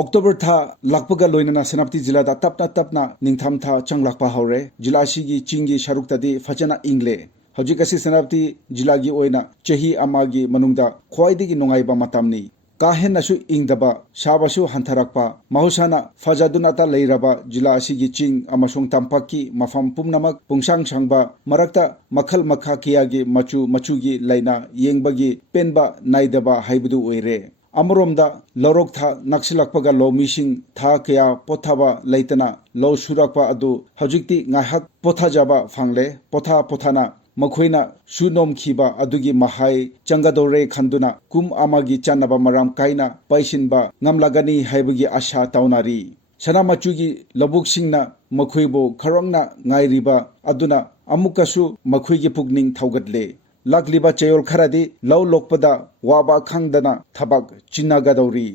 October tha lakpaga loinana Senapati जिला दा tapna ningtham tha changlakpa haure जिला सिगी चिंगी शारुक तदी फचना इंग्ले हौजिक असि Senapati जिला गी ओइना चही अमागी मनुंगदा ख्वाइदिगी नुंगाइबा मतमनी काहेनसु इंगदबा साबसु हंथरकपा महौसाना फजादुनाता लेरबा जिला असिगी चिंग अमसुंग तंपाकी मफम पुमनमक पुंसांग सांगबा मरक्ता मखल मखा कियागी मचुगी लाइना येंगबगी पेनबा नाइदबा हाइबदु ओइरे अमरोमदा लौरोक था नक्सिलकपगा लौमिसिंग था कया पोथाबा लैतना लौ सुरकपा अदु हौजिकति ngaihak पोथाजाबा फांगले पोथाना मखोइना सुनोमखिबा अदुगी महाय चंगादोरे खंदुना कुम आमागी चानबा मराम काइना पाइसिनबा ngamlagani हाइबगी आशा ताउनारी सनामचुगी लबुकसिंगना मखोइबो खरंगना ngairiba अदुना अमुकसु मखोइगी पुगनिंग थौगतले लाकलिबा चयोल खरादी लौ लोकपदा वाबा खंगदना थबक चिन्नागदौरी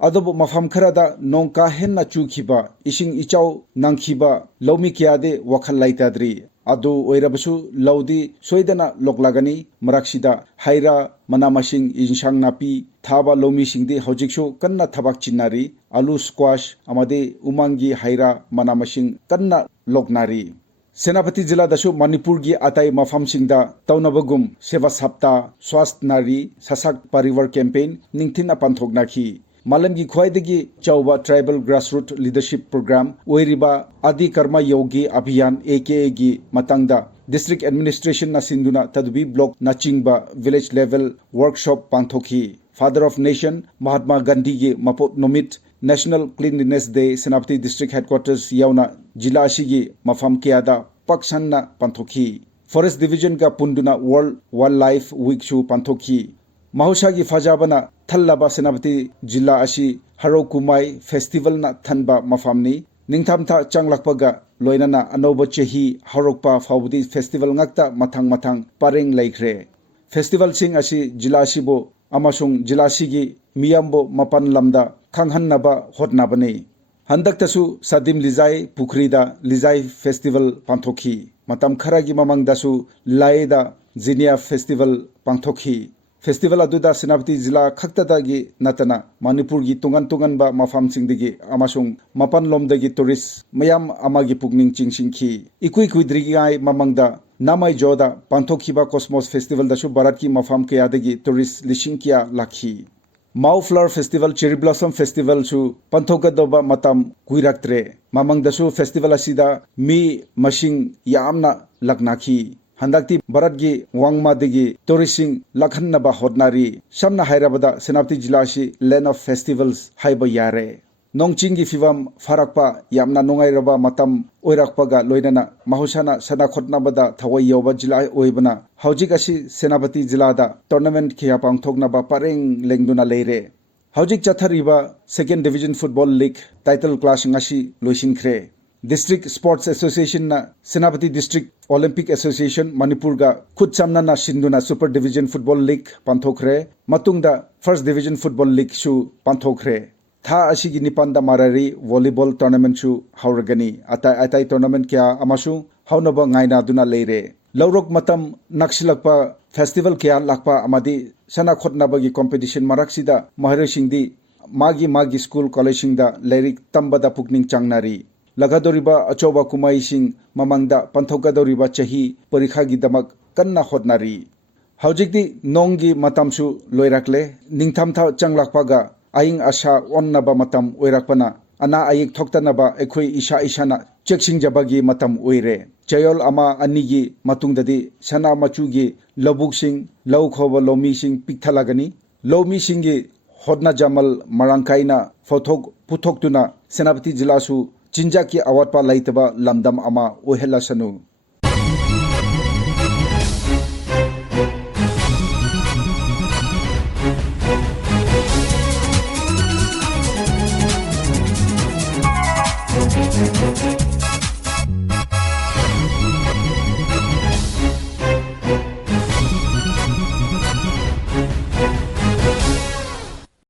अदबु मफम खरादा नों का हेन्ना चुखिबा इसिंग इचाउ नंखिबा लौमी कियादे वखल लाइताद्री अदु ओइरबसु लौदी सोइदना लोकलागनी मराक्सिदा हाइरा मनामसिंग इंसांग नापी थाबा लौमी सिंगदी हौजिकसु कन्ना थबक चिन्नारी आलू स्क्वाश अमादे उमांगी हाइरा मनामसिंग कन्ना लोकनारी सेनापति जिला दसु मणिपुर की अताई मफम सिंगदा तौनबगुम सेवा सप्ताह स्वास्थ्य नारी सशक्त परिवार कैंपेन निंगथिना पांथोकनाखी मालम की ख्वाइदगी चौबा ट्राइबल ग्रासरूट लीडरशिप प्रोग्राम ओइरिबा आदि कर्मा योगी अभियान AKA की मतंगदा डिस्ट्रिक्ट एडमिनिस्ट्रेशन ना सिंधुना तदबी ब्लॉक नाचिंगबा विलेज लेवल वर्कशॉप पांथोकी father of nation Mahatma Gandhi की मपोत नोमित national cleanliness day Senapati district headquarters यावना जिला असिगी मफम कियादा पक्षन्ना पांथोकी फॉरेस्ट डिवीजन का पुंडुना वर्ल्ड वाइल्ड लाइफ वीक सु पांथोकी महौसागी फजाबना थल्लाबा सेनापति जिला असि हरो कुमाई फेस्टिवल ना थनबा मफमनी निंगथामथा चांगलाकपगा लोइनाना अनोबा चेही हरोकपा फाउबदी फेस्टिवल ngakta मथांग पारेंग लैख्रे फेस्टिवल सिंग असि जिला असिबो अमसुंग जिला सिगी मियामबो मपन लमदा खंगहन्नबा होटनाबने हंदक्तसु सदिम लिजाई पुखरीदा लिजाई फेस्टिवल पांथोखी मतम खरागी ममंगदसु लाएदा जिनिया फेस्टिवल पांथोखी फेस्टिवल अदुदा सेनापति जिला खक्तदागी नतना मणिपुर की तुंगन बा मफम सिंगदगी अमसुंग मपन लोमदगी टूरिस्ट मयाम अमागी पुगनिंग चिंगसिंखी इकुई कुइद्रिगाई ममंगदा नामाई जोदा पांथोखीबा कॉस्मोस फेस्टिवल दसु भारत की मफम कयादगी टूरिस्ट लिसिंग किया लाखी माउ flower festival cherry blossom festival सु पंथोकदोबा मतम कुइरक्त्रे ममंगदसु फेस्टिवल असिदा मी मसिंग यामना लकनाखी हंदक्ति भारत की वांगमादगी टूरिस्टिंग लखन्नबा होटनारी समना हायराबदा सेनापति जिला असि लैंड ऑफ फेस्टिवल्स हाइबा यारे नोंगचिंग की फिवम फरकपा यामना नोंगाइरबा मतम ओइरकपगा लोइनाना महौसाना सना खोटनाबदा थवै यौबा जिला ओइबना हौजिक असि सेनापति जिलादा टूर्नामेंट खिया पांगथोकनाबा पारेंग लेंगदुना लेरे हौजिक चथरिबा second division football league title class ngasi लोइसिनख्रे डिस्ट्रिक्ट स्पोर्ट्स एसोसिएशन ना Senapati district Olympic association Manipur का खुद सामना ना सिंधुना सुपर डिवीजन फुटबॉल लीग पांथोखरे मतुंगदा फर्स्ट डिवीजन फुटबॉल लीग सु पांथोखरे था असिगी निपानदा मारारी वॉलीबॉल टूर्नामेंट सु हाउरगनी अताई टूर्नामेंट क्या अमसु हाउनबा ngaina दुना लेरे लौरोक मतम नक्सिलकपा फेस्टिवल क्या लाकपा अमादी सना खोटनाबगी कंपटीशन मराक्सिदा महरेसिंगदी मागी स्कूल कॉलेजिंगदा लेरिक तंबदा पुकनिंग चांगनारी लगादोरिबा अचोबा कुमाईसिंग ममंगदा पंथोकदोरिबा चही परीक्षागिदमक कन्ना होटनारी हौजिकदी नोंगी मतमसु लोइरकले निंगथामथा चंगलाकपागा आइंग आशा ओन्नबा मतम ओइरकपना अना आयिक थोक्तनबा एखोई इशाना चेकसिंगजबगी मतम ओइरे चयोल अमा अनिगी मतुंगददी सना मचुगी लबुकसिंग लौखोबा लोमीसिंग पिकथलागनी लोमीसिंगी होटना जमल मरांकाइना फोथोक पुथोक्तुना सेनापति जिलासु चिंजा की अवाटपा लाइतबा लमदम अमा ओहेलासनु